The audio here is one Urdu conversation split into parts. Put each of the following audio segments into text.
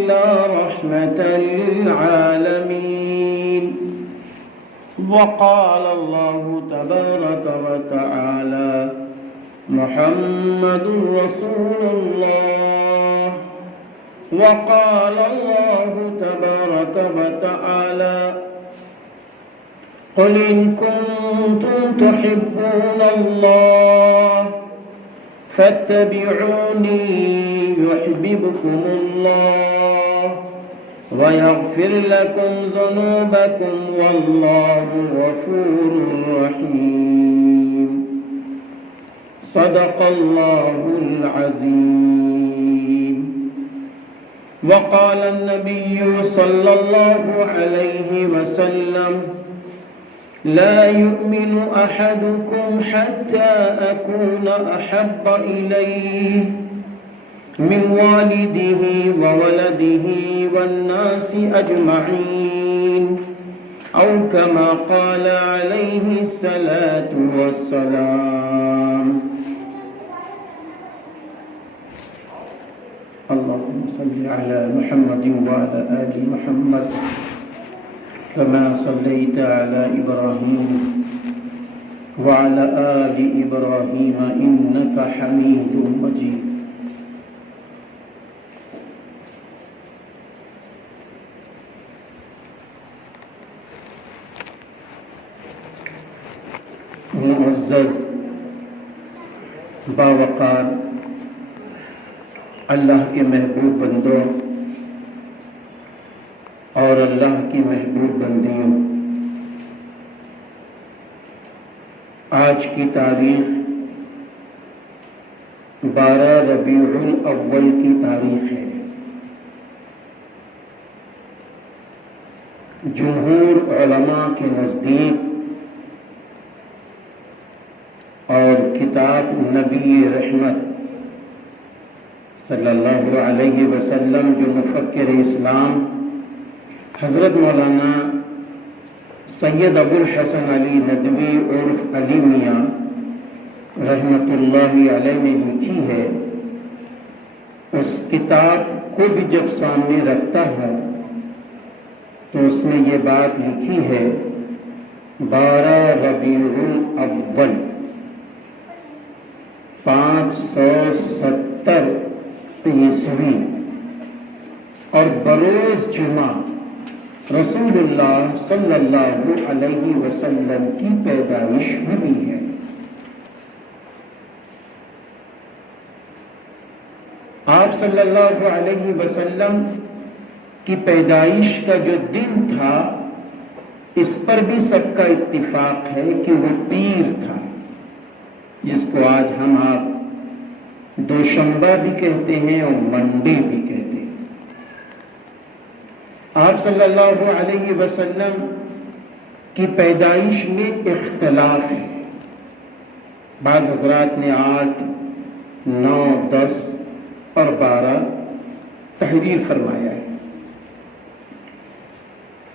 إلا رحمة للعالمين. وقال الله تبارك وتعالى محمد رسول الله. وقال الله تبارك وتعالى قل إن كنتم تحبون الله فاتبعوني يحببكم الله ويغفر لكم ذنوبكم والله غفور رحيم. صدق الله العظيم. وقال النبي صلى الله عليه وسلم لا يؤمن أحدكم حتى أكون أحب إليه من والده وولده والناس أجمعين أو كما قال عليه الصلاة والسلام. اللهم صل على محمد وعلى آل محمد كما صليت على إبراهيم وعلى آل إبراهيم إنك حميد مجيد. معزز باوقار اللہ کے محبوب بندوں اور اللہ کی محبوب بندیوں، آج کی تاریخ 12 ربیع الاول کی تاریخ ہے۔ جمہور علماء کے نزدیک اور کتاب نبی رحمت صلی اللہ علیہ وسلم جو مفکر اسلام حضرت مولانا سید ابو الحسن علی ندوی عرف علی میاں رحمت اللہ علیہ نے لکھی ہے، اس کتاب کو بھی جب سامنے رکھتا ہوں تو اس میں یہ بات لکھی ہے 12 ربیع الاول 570 عیسوی اور بروز جمعہ رسول اللہ صلی اللہ علیہ وسلم کی پیدائش ہوئی ہے۔ آپ صلی اللہ علیہ وسلم کی پیدائش کا جو دن تھا اس پر بھی سب کا اتفاق ہے کہ وہ پیر تھا، جس کو آج ہم آپ دوشنبہ بھی کہتے ہیں اور منڈے بھی کہتے ہیں۔ آپ صلی اللہ علیہ وسلم کی پیدائش میں اختلاف ہے، بعض حضرات نے 8، 9، 10 اور 12 تحریر فرمایا ہے۔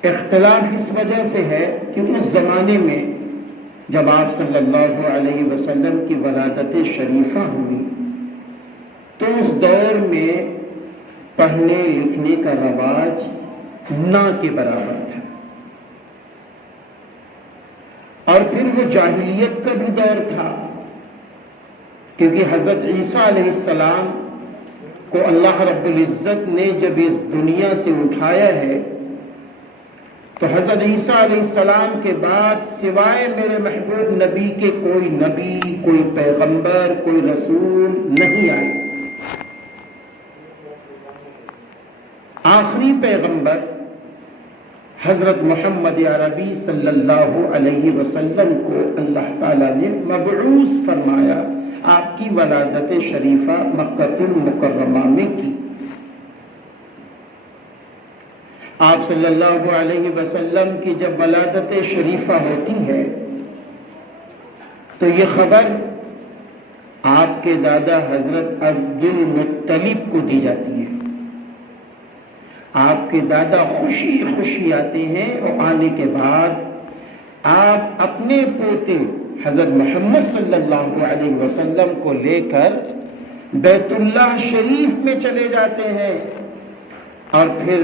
اختلاف اس وجہ سے ہے کہ اس زمانے میں جب آپ صلی اللہ علیہ وسلم کی ولادت شریفہ ہوئی تو اس دور میں پڑھنے لکھنے کا رواج نہ کے برابر تھا، اور پھر وہ جاہلیت کا بھی دور تھا، کیونکہ حضرت عیسیٰ علیہ السلام کو اللہ رب العزت نے جب اس دنیا سے اٹھایا ہے تو حضرت عیسیٰ علیہ السلام کے بعد سوائے میرے محبوب نبی کے کوئی نبی، کوئی پیغمبر، کوئی رسول نہیں آئے۔ آخری پیغمبر حضرت محمد عربی صلی اللہ علیہ وسلم کو اللہ تعالیٰ نے مبعوث فرمایا، آپ کی ولادت شریفہ مکہ المکرمہ میں کی۔ آپ صلی اللہ علیہ وسلم کی جب ولادت شریفہ ہوتی ہے تو یہ خبر آپ کے دادا حضرت عبد المطلب کو دی جاتی ہے۔ آپ کے دادا خوشی خوشی آتے ہیں اور آنے کے بعد آپ اپنے پوتے حضرت محمد صلی اللہ علیہ وسلم کو لے کر بیت اللہ شریف میں چلے جاتے ہیں۔ اور پھر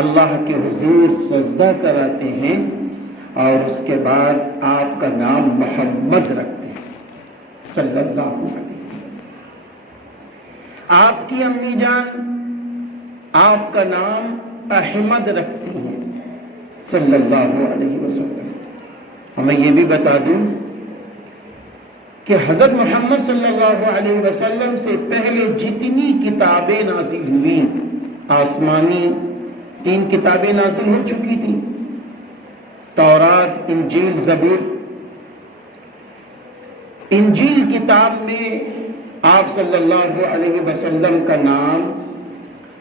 اللہ کے حضور سجدہ کراتے ہیں اور اس کے بعد آپ کا نام محمد رکھتے ہیں صلی اللہ علیہ وسلم. آپ کی امی جان آپ کا نام احمد رکھتی ہیں صلی اللہ علیہ وسلم. اور میں یہ بھی بتا دوں کہ حضرت محمد صلی اللہ علیہ وسلم سے پہلے جتنی کتابیں نازل ہوئی، آسمانی 3 کتابیں نازل ہو چکی تھیں، تورات، انجیل، زبور. انجیل کتاب میں آپ صلی اللہ علیہ وسلم کا نام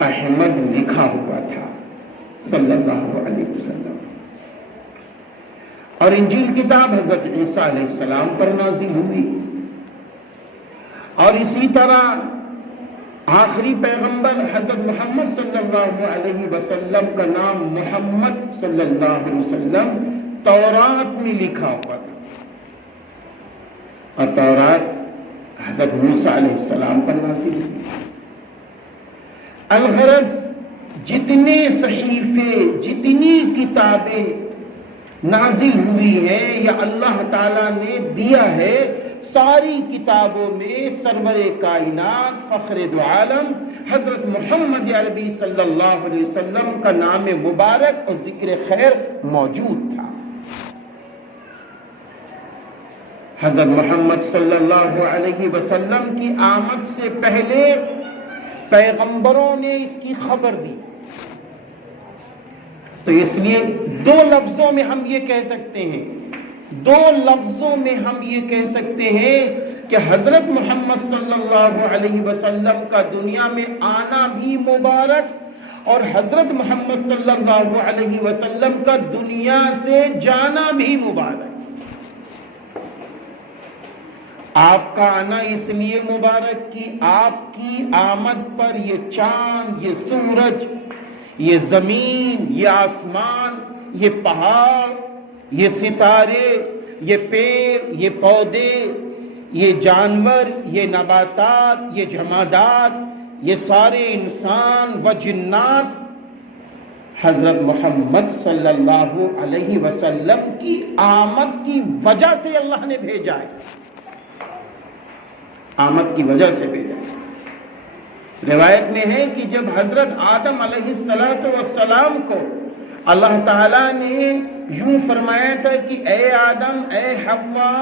احمد لکھا ہوا تھا صلی اللہ علیہ وسلم. اور انجیل کتاب حضرت عیسیٰ علیہ السلام پر نازل ہوئی. اور اسی طرح آخری پیغمبر حضرت محمد صلی اللہ علیہ وسلم کا نام محمد صلی اللہ علیہ وسلم تورات میں لکھا ہوا تھا. اور تورات حضرت موسیٰ علیہ السلام پر نازل ہوئی. الغرض جتنے صحیفے، جتنی کتابیں نازل ہوئی ہیں یا اللہ تعالیٰ نے دیا ہے، ساری کتابوں میں سرور کائنات فخر دو عالم حضرت محمد عربی صلی اللہ علیہ وسلم کا نام مبارک اور ذکر خیر موجود تھا. حضرت محمد صلی اللہ علیہ وسلم کی آمد سے پہلے پیغمبروں نے اس کی خبر دی. تو اس لیے 2 لفظوں میں ہم یہ کہہ سکتے ہیں، 2 لفظوں میں ہم یہ کہہ سکتے ہیں کہ حضرت محمد صلی اللہ علیہ وسلم کا دنیا میں آنا بھی مبارک اور حضرت محمد صلی اللہ علیہ وسلم کا دنیا سے جانا بھی مبارک. آپ کا آنا اس لیے مبارک کہ آپ کی آمد پر یہ چاند، یہ سورج، یہ زمین، یہ آسمان، یہ پہاڑ، یہ ستارے، یہ پیڑ، یہ پودے، یہ جانور، یہ نباتات، یہ جمادات، یہ سارے انسان و جنات حضرت محمد صلی اللہ علیہ وسلم کی آمد کی وجہ سے اللہ نے بھیجا ہے. آمد کی وجہ سے بھیجا ہے. روایت میں ہے کہ جب حضرت آدم علیہ السلام کو اللہ تعالیٰ نے یوں فرمایا تھا کہ اے آدم، اے حوا،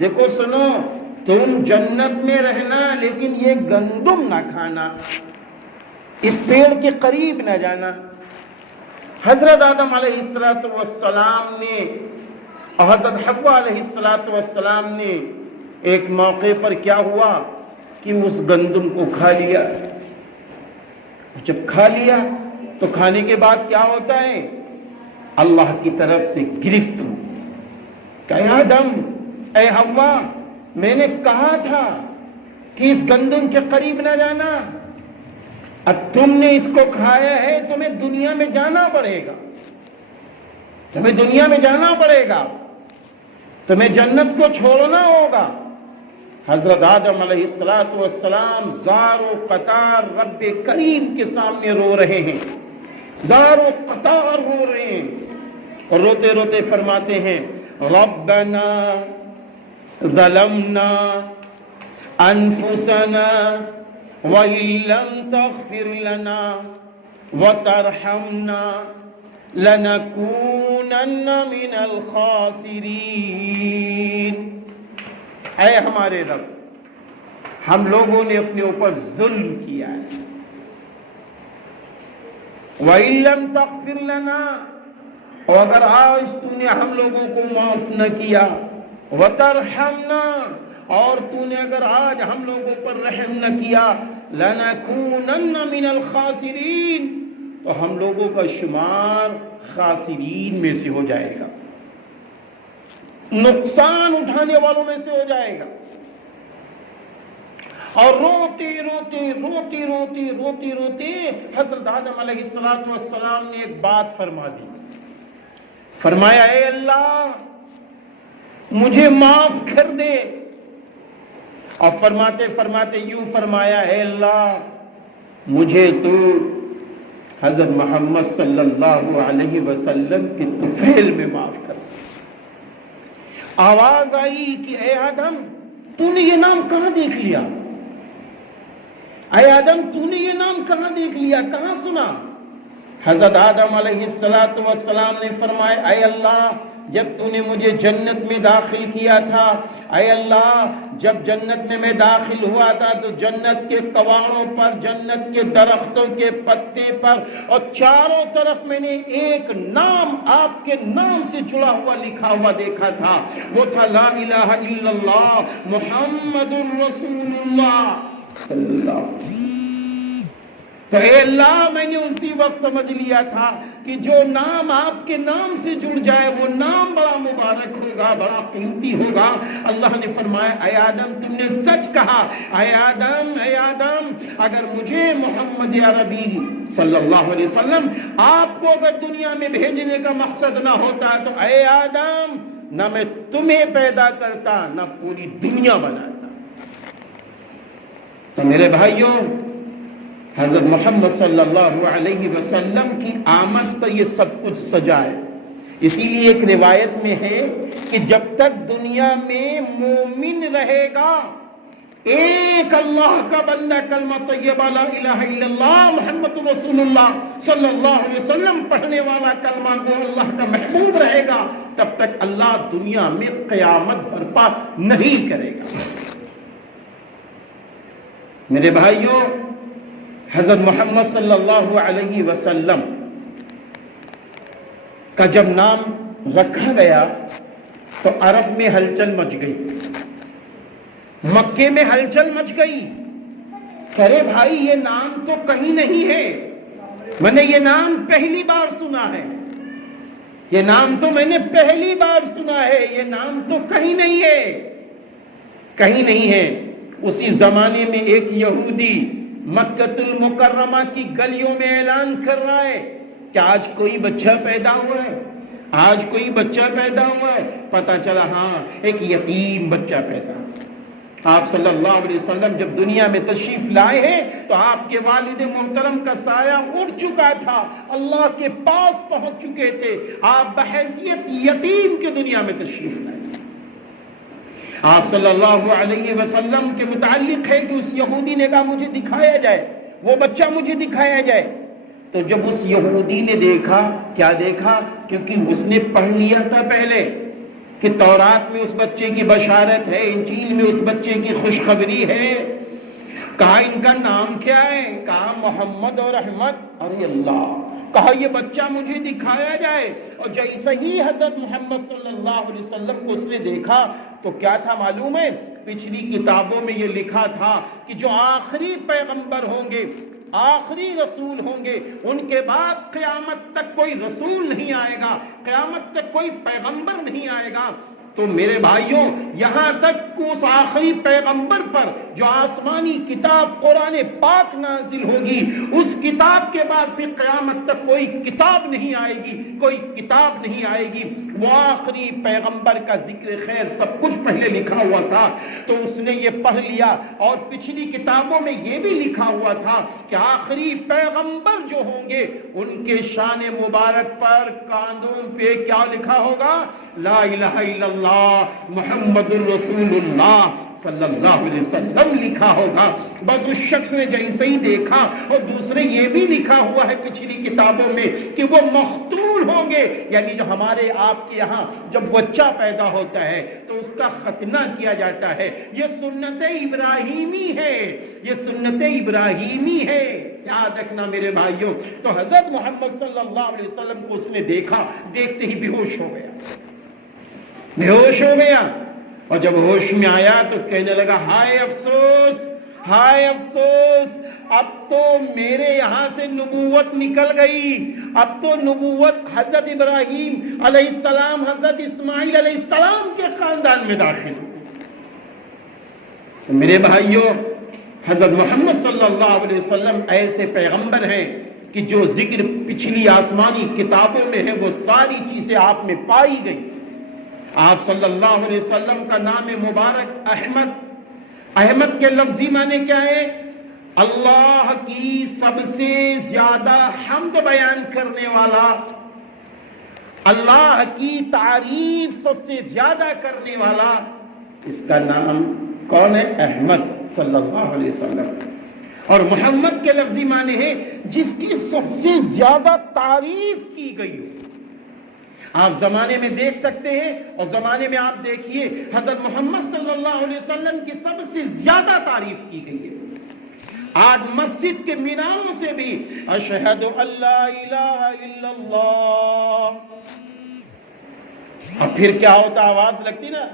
دیکھو سنو، تم جنت میں رہنا لیکن یہ گندم نہ کھانا، اس پیڑ کے قریب نہ جانا. حضرت آدم علیہ السلام نے اور حضرت حوا علیہ السلام نے ایک موقع پر کیا ہوا کہ اس گندم کو کھا لیا. جب کھا لیا تو کھانے کے بعد کیا ہوتا ہے؟ اللہ کی طرف سے گرفت. کہ اے آدم، اے حوا، میں نے کہا تھا کہ اس گندم کے قریب نہ جانا، اب تم نے اس کو کھایا ہے، تمہیں دنیا میں جانا پڑے گا، تمہیں دنیا میں جانا پڑے گا، تمہیں جنت کو چھوڑنا ہوگا. حضرت آدم علیہ السلام زار و قطار رب کریم کے سامنے رو رہے ہیں، زار و قطار رو رہے ہیں اور روتے روتے فرماتے ہیں ربنا ظلمنا انفسنا وَإِن لَّمْ تَغْفِرْ لَنَا وَتَرْحَمْنَا لَنَكُونَنَّ مِنَ الْخَاسِرِينَ. اے ہمارے رب، ہم لوگوں نے اپنے اوپر ظلم کیا ہے. وَإِن لَّمْ تَغْفِرْ لَنَا، اور اگر آج تو نے ہم لوگوں کو معاف نہ کیا، وَتَرْحَمْنَا، اور تو نے اگر آج ہم لوگوں پر رحم نہ کیا، لَنَكُونَنَّ مِنَ الْخَاسِرِينَ، تو ہم لوگوں کا شمار خاسرین میں سے ہو جائے گا، نقصان اٹھانے والوں میں سے ہو جائے گا. اور روتے روتے روتے روتے روتے روتے حضرت آدم علیہ السلام نے ایک بات فرما دی. فرمایا اے اللہ مجھے معاف کر دے. اور فرماتے فرماتے یوں فرمایا اے اللہ مجھے تو حضرت محمد صلی اللہ علیہ وسلم کی طفیل میں معاف کر دیا۔ آواز آئی کہ اے آدم تو نے یہ نام کہاں دیکھ لیا؟ اے آدم تو نے یہ نام کہاں دیکھ لیا، کہاں سنا؟ حضرت آدم علیہ السلام نے فرمایا اے اللہ جب تو نے مجھے جنت میں داخل کیا تھا، اے اللہ جب جنت میں داخل ہوا تھا تو جنت کے کواڑوں پر، جنت کے درختوں کے پتے پر اور چاروں طرف میں نے ایک نام آپ کے نام سے جڑا ہوا لکھا ہوا دیکھا تھا، وہ تھا لا الہ الا اللہ محمد الرسول اللہ صلی اللہ علیہ وسلم۔ تو اے اللہ میں نے اسی وقت سمجھ لیا تھا کہ جو نام آپ کے نام سے جڑ جائے وہ نام بڑا مبارک ہوگا، بڑا قیمتی ہوگا۔ اللہ نے فرمایا اے آدم تم نے سچ کہا، اے آدم اگر مجھے محمد عربی صلی اللہ علیہ وسلم آپ کو اگر دنیا میں بھیجنے کا مقصد نہ ہوتا تو اے آدم نہ میں تمہیں پیدا کرتا نہ پوری دنیا بناتا۔ تو میرے بھائیوں حضرت محمد صلی اللہ علیہ وسلم کی آمد تو یہ سب کچھ سجا ہے۔ اسی لیے ایک روایت میں ہے کہ جب تک دنیا میں مومن رہے گا، ایک اللہ کا بندہ کلمہ طیبہ لا الہ الا اللہ محمد رسول اللہ صلی اللہ علیہ وسلم پڑھنے والا کلمہ کو اللہ کا محبوب رہے گا، تب تک اللہ دنیا میں قیامت برپا نہیں کرے گا۔ میرے بھائیوں حضرت محمد صلی اللہ علیہ وسلم کا جب نام رکھا گیا تو عرب میں ہلچل مچ گئی، مکے میں ہلچل مچ گئی۔ ارے بھائی یہ نام تو کہیں نہیں ہے، میں نے یہ نام پہلی بار سنا ہے، یہ نام تو میں نے پہلی بار سنا ہے، یہ نام تو کہیں نہیں ہے، کہیں نہیں ہے۔ اسی زمانے میں ایک یہودی مکہ المکرمہ کی گلیوں میں اعلان کر رہا ہے کہ آج کوئی بچہ پیدا ہوا ہے، آج کوئی بچہ پیدا ہوا ہے۔ پتہ چلا ہاں ایک یتیم بچہ پیدا ہوا۔ آپ صلی اللہ علیہ وسلم جب دنیا میں تشریف لائے ہیں تو آپ کے والد محترم کا سایہ اٹھ چکا تھا، اللہ کے پاس پہنچ چکے تھے، آپ بحیثیت یتیم کے دنیا میں تشریف لائے۔ آپ صلی اللہ علیہ وسلم کے متعلق ہے کہ اس یہودی نے کہا مجھے دکھایا جائے، وہ بچہ مجھے دکھایا جائے۔ تو جب اس یہودی نے دیکھا، کیا دیکھا؟ کیونکہ اس نے پڑھ لیا تھا پہلے کہ تورات میں اس بچے کی بشارت ہے، انجیل میں اس بچے کی خوشخبری ہے۔ کہا ان کا نام کیا ہے؟ کہا محمد اور احمد۔ ارے اللہ، کہا یہ بچہ مجھے دکھایا جائے۔ اور جیسے ہی حضرت محمد صلی اللہ علیہ وسلم کو اس نے دیکھا تو کیا تھا معلوم ہے؟ پچھلی کتابوں میں یہ لکھا تھا کہ جو آخری پیغمبر ہوں گے، آخری رسول ہوں گے، ان کے بعد قیامت تک کوئی رسول نہیں آئے گا، قیامت تک کوئی پیغمبر نہیں آئے گا۔ تو میرے بھائیوں یہاں تک اس آخری پیغمبر پر جو آسمانی کتاب قرآن پاک نازل ہوگی، اس کتاب کے بعد پھر قیامت تک کوئی کتاب نہیں آئے گی، کوئی کتاب نہیں آئے گی۔ وہ آخری پیغمبر کا ذکر خیر سب کچھ پہلے لکھا ہوا تھا، تو اس نے یہ پڑھ لیا۔ اور پچھلی کتابوں میں یہ بھی لکھا ہوا تھا کہ آخری پیغمبر جو ہوں گے ان کے شان مبارک پر کاندوں پہ کیا لکھا ہوگا؟ لا الہ الا اللہ محمد الرسول اللہ صلی اللہ علیہ وسلم لکھا ہوگا۔ بس اس شخص نے جیسے ہی دیکھا، اور دوسرے یہ بھی لکھا ہوا ہے پچھلی کتابوں میں کہ وہ مختون ہوں گے، یعنی جو ہمارے آپ کے یہاں جب بچہ پیدا ہوتا ہے تو اس کا ختنہ کیا جاتا ہے۔ یہ سنت ابراہیمی ہے، یہ سنت ابراہیمی ہے، یاد رکھنا میرے بھائیوں۔ تو حضرت محمد صلی اللہ علیہ وسلم کو اس نے دیکھا، دیکھتے ہی بے ہوش ہو گیا، بے ہوش ہو گیا۔ اور جب ہوش میں آیا تو کہنے لگا ہائے افسوس، ہائے افسوس، اب تو میرے یہاں سے نبوت نکل گئی، اب تو نبوت حضرت ابراہیم علیہ السلام، حضرت اسماعیل علیہ السلام کے خاندان میں داخل ہوئی۔ تو میرے بھائیوں حضرت محمد صلی اللہ علیہ وسلم ایسے پیغمبر ہیں کہ جو ذکر پچھلی آسمانی کتابوں میں ہے وہ ساری چیزیں آپ میں پائی گئی۔ آپ صلی اللہ علیہ وسلم کا نام مبارک احمد، احمد کے لفظی معنی کیا ہے؟ اللہ کی سب سے زیادہ حمد بیان کرنے والا، اللہ کی تعریف سب سے زیادہ کرنے والا، اس کا نام کون ہے؟ احمد صلی اللہ علیہ وسلم۔ اور محمد کے لفظی معنی ہے جس کی سب سے زیادہ تعریف کی گئی ہو۔ آپ زمانے میں دیکھ سکتے ہیں، اور زمانے میں آپ دیکھیے حضرت محمد صلی اللہ علیہ وسلم کی سب سے زیادہ تعریف کی گئی ہے۔ آج مسجد کے میناروں سے بھی اشہد ان لا الہ الا اللہ، اور پھر کیا ہوتا؟ آواز لگتی نا،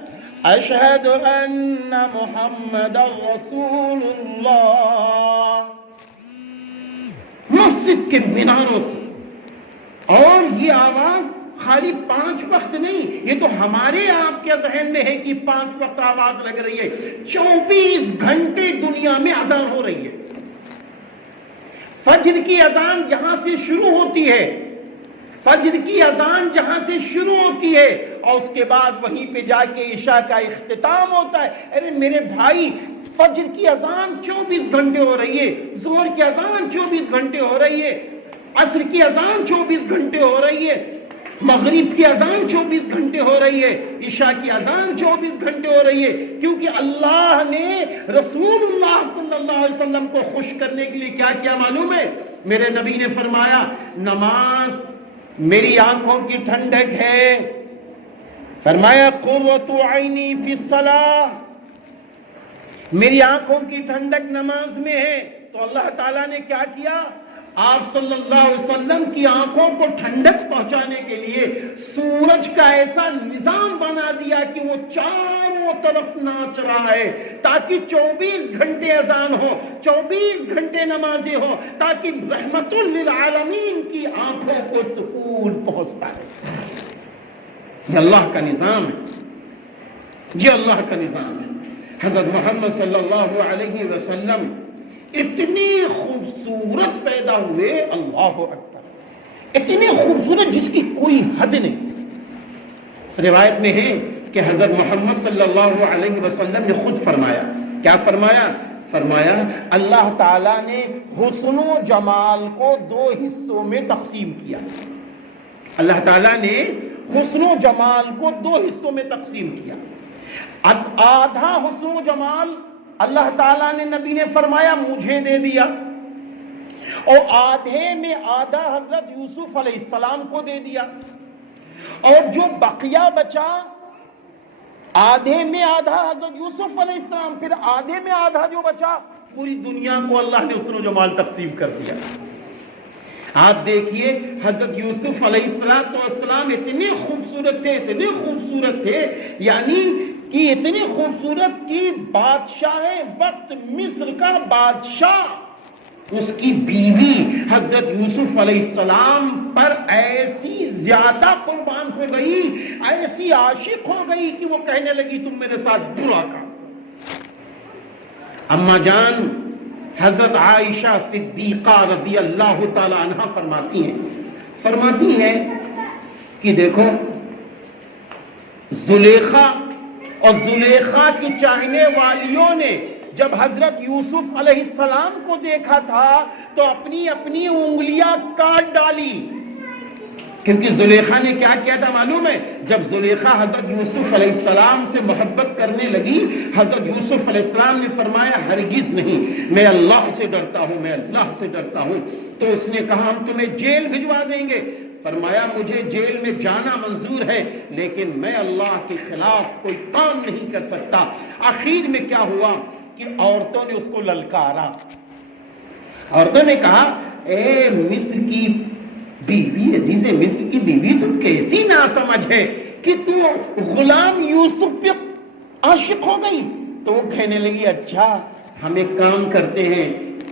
اشہد ان محمد رسول اللہ، مسجد کے میناروں سے۔ اور یہ آواز خالی 5 وقت نہیں، یہ تو ہمارے آپ کے ذہن میں ہے کہ 5 وقت آواز لگ رہی ہے، 24 گھنٹے دنیا میں اذان ہو رہی ہے۔ فجر کی اذان جہاں سے شروع ہوتی ہے، فجر کی اذان جہاں سے شروع ہوتی ہے اور اس کے بعد وہیں پہ جا کے عشاء کا اختتام ہوتا ہے۔ ارے میرے بھائی، فجر کی اذان 24 گھنٹے ہو رہی ہے، ظہر کی اذان 24 گھنٹے ہو رہی ہے، عصر کی اذان 24 گھنٹے ہو رہی ہے، مغرب کی اذان 24 گھنٹے ہو رہی ہے، عشاء کی اذان 24 گھنٹے ہو رہی ہے، کیونکہ اللہ نے رسول اللہ صلی اللہ علیہ وسلم کو خوش کرنے کے لیے کیا کیا معلوم ہے؟ میرے نبی نے فرمایا نماز میری آنکھوں کی ٹھنڈک ہے، فرمایا قرۃ عینی فی الصلاۃ، میری آنکھوں کی ٹھنڈک نماز میں ہے۔ تو اللہ تعالیٰ نے کیا کیا؟ آپ صلی اللہ علیہ وسلم کی آنکھوں کو ٹھنڈک پہنچانے کے لیے سورج کا ایسا نظام بنا دیا کہ وہ چاروں طرف ناچ رہا ہے، تاکہ 24 گھنٹے اذان ہو، 24 گھنٹے نمازیں ہو، تاکہ رحمت للعالمین کی آنکھوں کو سکون پہنچتا ہے۔ یہ اللہ کا نظام ہے، یہ اللہ کا نظام ہے۔ حضرت محمد صلی اللہ علیہ وسلم اتنی خوبصورت پیدا ہوئے، اللہ اکبر، اتنی خوبصورت جس کی کوئی حد نہیں۔ روایت میں ہے کہ حضرت محمد صلی اللہ علیہ وسلم نے خود فرمایا، کیا فرمایا؟ فرمایا اللہ تعالیٰ نے حسن و جمال کو 2 حصوں میں تقسیم کیا۔ اللہ تعالیٰ نے حسن و جمال کو 2 حصوں میں تقسیم کیا۔ آدھا حسن و جمال اللہ تعالیٰ نے، نبی نے فرمایا مجھے دے دیا، اور آدھے میں آدھا حضرت یوسف علیہ السلام کو دے دیا، اور جو بقیہ بچا آدھے میں آدھا حضرت یوسف علیہ السلام، پھر آدھے میں آدھا جو بچا پوری دنیا کو اللہ نے حسن و جمال تقسیم کر دیا۔ آپ دیکھیے حضرت یوسف علیہ السلام اتنے خوبصورت تھے، اتنے خوبصورت تھے، یعنی کہ اتنی خوبصورت کی بادشاہ وقت مصر کا بادشاہ، اس کی بیوی حضرت یوسف علیہ السلام پر ایسی زیادہ قربان ہو گئی، ایسی عاشق ہو گئی کہ وہ کہنے لگی تم میرے ساتھ برا کام۔ اما جان حضرت عائشہ صدیقہ رضی اللہ تعالی عنہ فرماتی ہیں کہ دیکھو زلیخا اور زلیخا کی چاہنے والیوں نے جب حضرت یوسف علیہ السلام کو دیکھا تھا تو اپنی اپنی انگلیاں کاٹ ڈالی، کیونکہ زلیخا نے کیا کیا تھا معلوم ہے؟ جب زلیخا حضرت یوسف علیہ السلام سے محبت کرنے لگی، حضرت یوسف علیہ السلام نے فرمایا ہرگز نہیں، میں اللہ سے ڈرتا ہوں، میں اللہ سے ڈرتا ہوں۔ تو اس نے کہا ہم تمہیں جیل بھجوا دیں گے۔ فرمایا مجھے جیل میں جانا منظور ہے، لیکن میں اللہ کے خلاف کوئی کام نہیں کر سکتا۔ آخر میں کیا ہوا کہ عورتوں نے اس کو للکارا، عورتوں نے کہا اے مصر کی بیوی، عزیز مصر کی بیوی، تو کیسی ناسمجھ ہے کہ تو غلام یوسف پہ عاشق ہو گئی؟ تو وہ کہنے لگی اچھا ہم ایک کام کرتے ہیں۔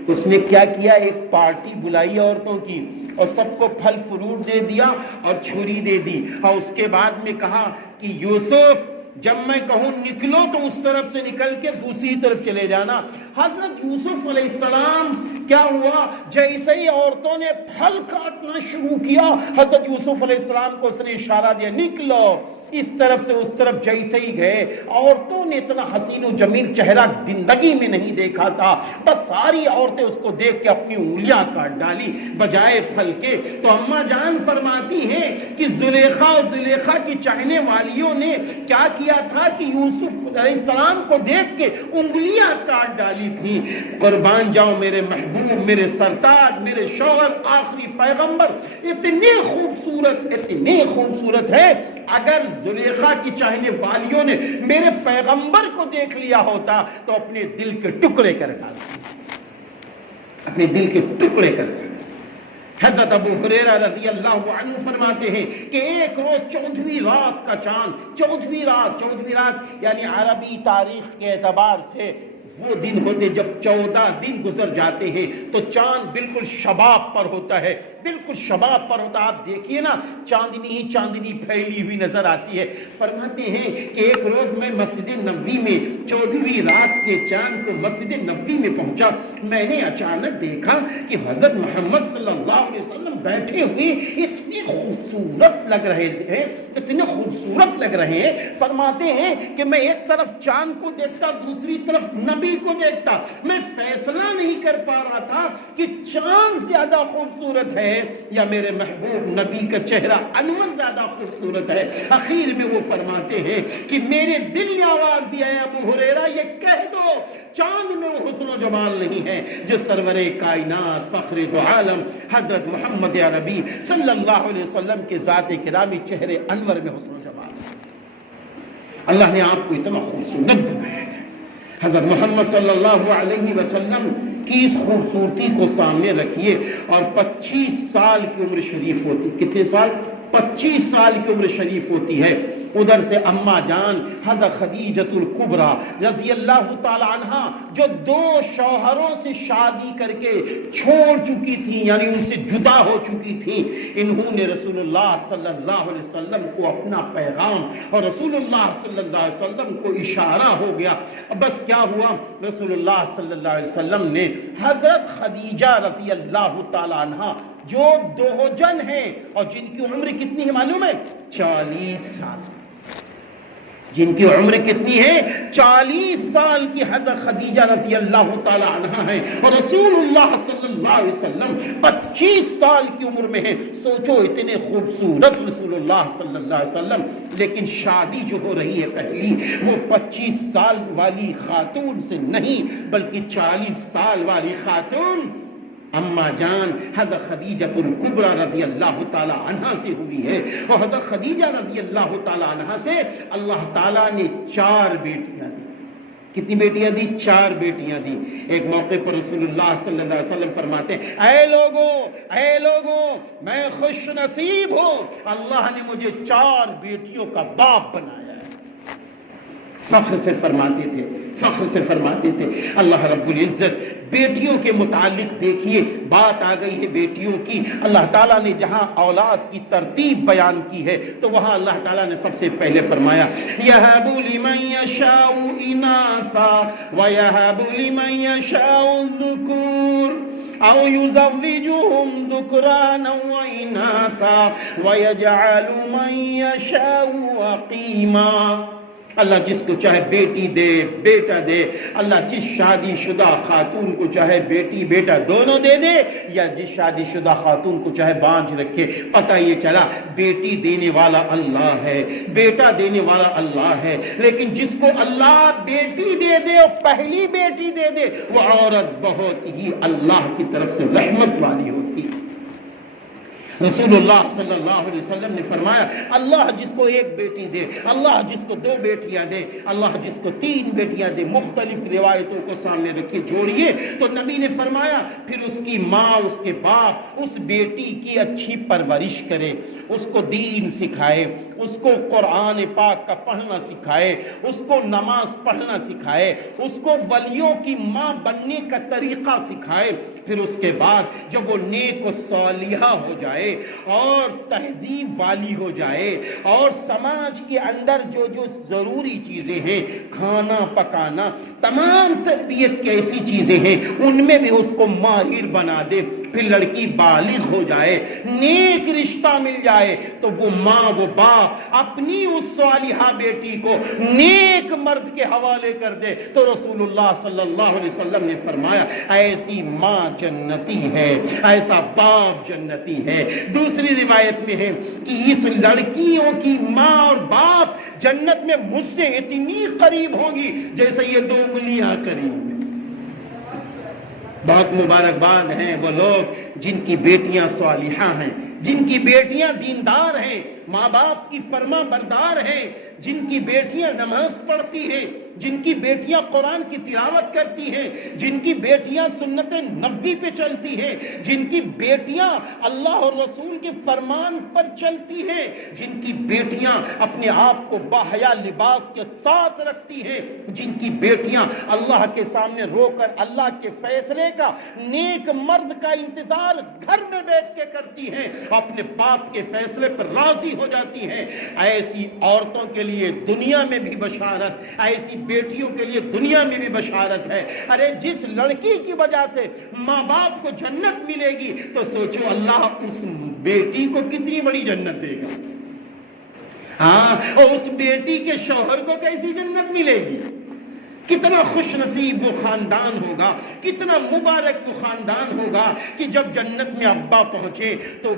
اس نے کیا کیا؟ ایک پارٹی بلائی عورتوں کی اور سب کو پھل فروٹ دے دیا اور چھری دے دی، اور اس کے بعد میں کہا کہ یوسف جب میں کہوں نکلو تو اس طرف سے نکل کے دوسری طرف چلے جانا۔ حضرت یوسف علیہ السلام کیا ہوا، جیسے ہی عورتوں نے پھل کاٹنا شروع کیا، حضرت یوسف علیہ السلام کو اس نے اشارہ دیا نکلو۔ اس طرف سے اس طرف جیسے ہی گئے، عورتوں نے اتنا حسین و جمیل چہرہ زندگی میں نہیں دیکھا تھا، بس ساری عورتیں اس کو دیکھ کے اپنی انگلیاں کاٹ ڈالی بجائے پھل کے۔ تو اماں جان فرماتی ہیں کہ زلیخا اور زلیخا کی چاہنے والیوں نے کیا کیا تھا کہ یوسف علیہ السلام کو دیکھ کے انگلیاں کاٹ ڈالی تھی۔ قربان جاؤ میرے محبوب، میرے سرتاج، میرے شوہر، آخری پیغمبر، اتنے خوبصورت ہے۔ اگر زلیخا کی چاہنے والیوں نے میرے پیغمبر کو دیکھ لیا ہوتا تو اپنے دل کے ٹکڑے کر ڈالتے، اپنے دل کے ٹکڑے کر ڈالتے۔ حضرت ابو ہریرہ رضی اللہ عنہ فرماتے ہیں کہ ایک روز 14ویں رات کا چاند، 14ویں رات یعنی عربی تاریخ کے اعتبار سے وہ دن ہوتے جب 14 دن گزر جاتے ہیں تو چاند بالکل شباب پر ہوتا ہے، بالکل شباب پر ہوتا ہے۔ آپ دیکھیے نا، چاندنی ہی چاندنی پھیلی ہوئی نظر آتی ہے۔ فرماتے ہیں کہ ایک روز میں مسجد نبوی میں 14ویں رات کے چاند کو مسجد نبوی میں پہنچا، میں نے اچانک دیکھا کہ حضرت محمد صلی اللہ علیہ وسلم بیٹھے ہوئے اتنے خوبصورت لگ رہے ہیں، فرماتے ہیں کہ میں ایک طرف چاند کو دیکھتا، دوسری طرف نبی کو دیکھتا، میں فیصلہ نہیں کر پا رہا تھا کہ چاند زیادہ خوبصورت ہے یا میرے محبوب نبی کا چہرہ انور زیادہ خوبصورت ہے۔ اخیر میں وہ فرماتے ہیں کہ میرے دل نے آواز دیا ہے ابو ہریرہ یہ کہہ دو چاند میں وہ حسن و جمال نہیں ہے جو سرور کائنات فخر دو عالم حضرت محمد عربی صلی اللہ علیہ وسلم کے ذات گرامی چہرے انور میں حسن و جمال ہے۔ اللہ نے آپ کو اتنا خوبصورت بنایا ہے۔ حضرت محمد صلی اللہ علیہ وسلم کی اس خوبصورتی کو سامنے رکھیے اور 25 سال کی عمر شریف ہوتی، کتنے سال؟ 25 سال کی عمر شریف ہوتی ہے۔ ادھر سے اماں جان حضرت خدیجۃ الکبریٰ رضی اللہ تعالی عنہ جو 2 شوہروں سے شادی کر کے چھوڑ چکی تھی، یعنی ان سے جدا ہو چکی تھی، انہوں نے رسول اللہ صلی اللہ علیہ وسلم کو اپنا پیغام اور رسول اللہ صلی اللہ علیہ وسلم کو اشارہ ہو گیا۔ بس کیا ہوا، رسول اللہ صلی اللہ علیہ وسلم نے حضرت خدیجہ رضی اللہ تعالی عنہ جو 2 جن ہیں اور جن کی عمر کتنی ہے معلوم ہے؟ 40 سال، جن کی عمر کتنی ہے؟ 40 سال کی حضرت خدیجہ رضی اللہ تعالی عنہ ہے اور رسول اللہ صلی اللہ علیہ وسلم 25 سال کی عمر میں ہے۔ سوچو اتنے خوبصورت رسول اللہ صلی اللہ علیہ وسلم، لیکن شادی جو ہو رہی ہے پہلی وہ 25 سال والی خاتون سے نہیں بلکہ 40 سال والی خاتون اماں جان حضرت خدیجۃ الکبریٰ رضی اللہ تعالی عنہ سے ہوئی ہے۔ اور حضرت خدیجہ رضی اللہ تعالی عنہ سے اللہ تعالیٰ نے 4 بیٹیاں دی۔ کتنی بیٹیاں دی؟ 4 بیٹیاں دی۔ ایک موقع پر رسول اللہ صلی اللہ علیہ وسلم فرماتے ہیں اے لوگوں میں خوش نصیب ہوں، اللہ نے مجھے 4 بیٹیوں کا باپ بنایا ہے۔ فخر سے فرماتے تھے اللہ رب العزت بیٹیوں کے متعلق دیکھیے بات آ گئی ہے بیٹیوں کی۔ اللہ تعالیٰ نے جہاں اولاد کی ترتیب بیان کی ہے تو وہاں اللہ تعالیٰ نے سب سے پہلے فرمایا یَهَبُ لِمَن يَشَاءُ إِنَاثًا وَيَهَبُ لِمَن يَشَاءُ الذُّكُورَ أَوْ يُزَوِّجُهُمْ ذُكْرَانًا وَإِنَاثًا وَيَجْعَلُ مَن يَشَاءُ عَقِيمًا۔ اللہ جس کو چاہے بیٹی دے بیٹا دے، اللہ جس شادی شدہ خاتون کو چاہے بیٹی بیٹا دونوں دے دے یا جس شادی شدہ خاتون کو چاہے بانجھ رکھے۔ پتہ یہ چلا بیٹی دینے والا اللہ ہے، بیٹا دینے والا اللہ ہے، لیکن جس کو اللہ بیٹی دے دے اور پہلی بیٹی دے دے وہ عورت بہت ہی اللہ کی طرف سے رحمت والی ہوتی ہے۔ رسول اللہ صلی اللہ علیہ وسلم نے فرمایا اللہ جس کو 1 بیٹی دے، اللہ جس کو 2 بیٹیاں دے، اللہ جس کو 3 بیٹیاں دے۔ مختلف روایتوں کو سامنے رکھے جوڑیے تو نبی نے فرمایا پھر اس کی ماں اس کے باپ اس بیٹی کی اچھی پرورش کرے، اس کو دین سکھائے، اس کو قرآن پاک کا پڑھنا سکھائے، اس کو نماز پڑھنا سکھائے، اس کو ولیوں کی ماں بننے کا طریقہ سکھائے۔ پھر اس کے بعد جب وہ نیک و صالحہ ہو جائے جائے اور تہذیب والی ہو جائے اور سماج کے اندر جو جو ضروری چیزیں ہیں، کھانا پکانا، تمام تربیت کی ایسی چیزیں ہیں، ان میں بھی اس کو ماہر بنا دے، پھر لڑکی بالغ ہو جائے، نیک رشتہ مل جائے، تو وہ ماں وہ باپ اپنی اس صالحہ بیٹی کو نیک مرد کے حوالے کر دے، تو رسول اللہ صلی اللہ علیہ وسلم نے فرمایا ایسی ماں جنتی ہے، ایسا باپ جنتی ہے۔ دوسری روایت میں ہے کہ اس لڑکیوں کی ماں اور باپ جنت میں مجھ سے اتنی قریب ہوں گی جیسے یہ 2 انگلیاں قریب ہیں۔ بہت مبارکباد ہیں وہ لوگ جن کی بیٹیاں صالحہ ہیں، جن کی بیٹیاں دیندار ہیں، ماں باپ کی فرما بردار ہیں، جن کی بیٹیاں نماز پڑھتی ہیں، جن کی بیٹیاں قرآن کی تلاوت کرتی ہیں، جن کی بیٹیاں سنت نبوی پہ چلتی ہیں، جن کی بیٹیاں اللہ اور رسول کے فرمان پر چلتی ہیں، جن کی بیٹیاں اپنے آپ کو باحیا لباس کے ساتھ رکھتی ہیں، جن کی بیٹیاں اللہ کے سامنے رو کر اللہ کے فیصلے کا، نیک مرد کا انتظار گھر میں بیٹھ کے کرتی ہیں، اپنے باپ کے فیصلے پر راضی ہو جاتی ہیں، ایسی عورتوں کے لیے دنیا میں بھی بشارت، ایسی بیٹیوں کے لیے دنیا میں بھی بشارت ہے۔ ارے جس لڑکی کی وجہ سے ماں باپ کو جنت ملے گی تو سوچو اللہ اس بیٹی کو کتنی بڑی جنت دے گا، ہاں، اور اس بیٹی کے شوہر کو کیسی جنت ملے گی، کتنا خوش نصیب وہ خاندان ہوگا، کتنا مبارک تو خاندان ہوگا کہ جب جنت میں ابا پہنچے تو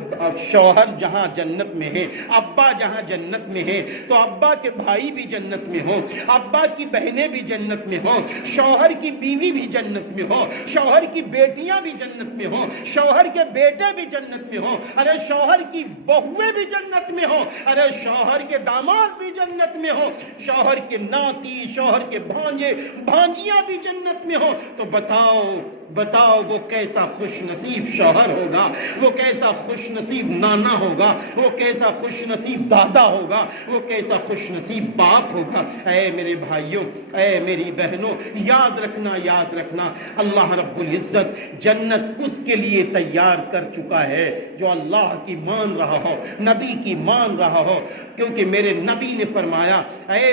شوہر جہاں جنت میں ہے، ابا جہاں جنت میں ہے، تو ابا کے بھائی بھی جنت میں ہو، ابا کی بہنیں بھی جنت میں ہو، شوہر کی بیوی بھی جنت میں ہو، شوہر کی بیٹیاں بھی جنت میں ہو، شوہر کے بیٹے بھی جنت میں ہو، ارے شوہر کی بہویں بھی جنت میں ہو، ارے شوہر کے داماد بھی جنت میں ہو، شوہر کے ناتی، شوہر کے بھانجے بھانجیاں بھی جنت میں ہو، تو بتاؤ وہ کیسا خوش نصیب شوہر ہوگا، وہ کیسا خوش نصیب نانا ہوگا، وہ کیسا خوش نصیب دادا ہوگا، وہ کیسا خوش نصیب باپ ہوگا۔ اے میرے بھائیوں، اے میری بہنوں، یاد رکھنا اللہ رب العزت جنت اس کے لیے تیار کر چکا ہے جو اللہ کی مان رہا ہو، نبی کی مان رہا ہو، کیونکہ میرے نبی نے فرمایا اے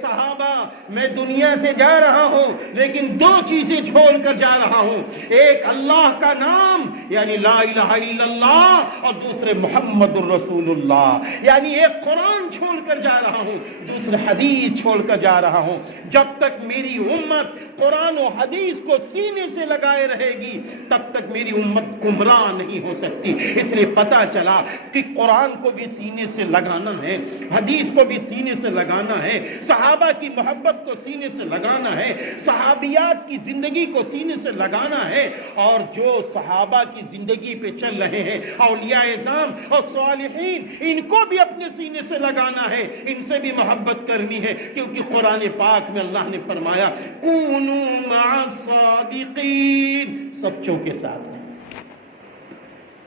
صحابہ میں دنیا سے جا رہا ہوں لیکن 2 چیزیں چھوڑ کر جا رہا ہوں، ایک اللہ کا نام یعنی لا الہ الا اللہ، اور دوسرے محمد الرسول اللہ یعنی ایک قرآن چھوڑ کر جا رہا ہوں، دوسرے حدیث چھوڑ کر جا رہا ہوں۔ جب تک میری امت قرآن و حدیث کو سینے سے لگائے رہے گی تب تک میری امت گمراہ نہیں ہو سکتی۔ اس لیے پتا چلا کہ قرآن کو بھی سینے سے لگانا ہے، حدیث کو بھی سینے سے لگانا ہے، صحابہ کی محبت کو سینے سے لگانا ہے، صحابیات کی زندگی کو سینے سے لگانا ہے، اور جو صحابہ کی زندگی پہ چل رہے ہیں اولیاء اعظام اور صالحین، ان کو بھی اپنے سینے سے لگانا ہے، ان سے بھی محبت کرنی ہے، کیونکہ قرآن پاک میں اللہ نے فرمایا کونوا مع الصادقین، سچوں کے ساتھ رہو،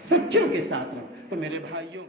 سچوں کے ساتھ رہو۔ تو میرے بھائیوں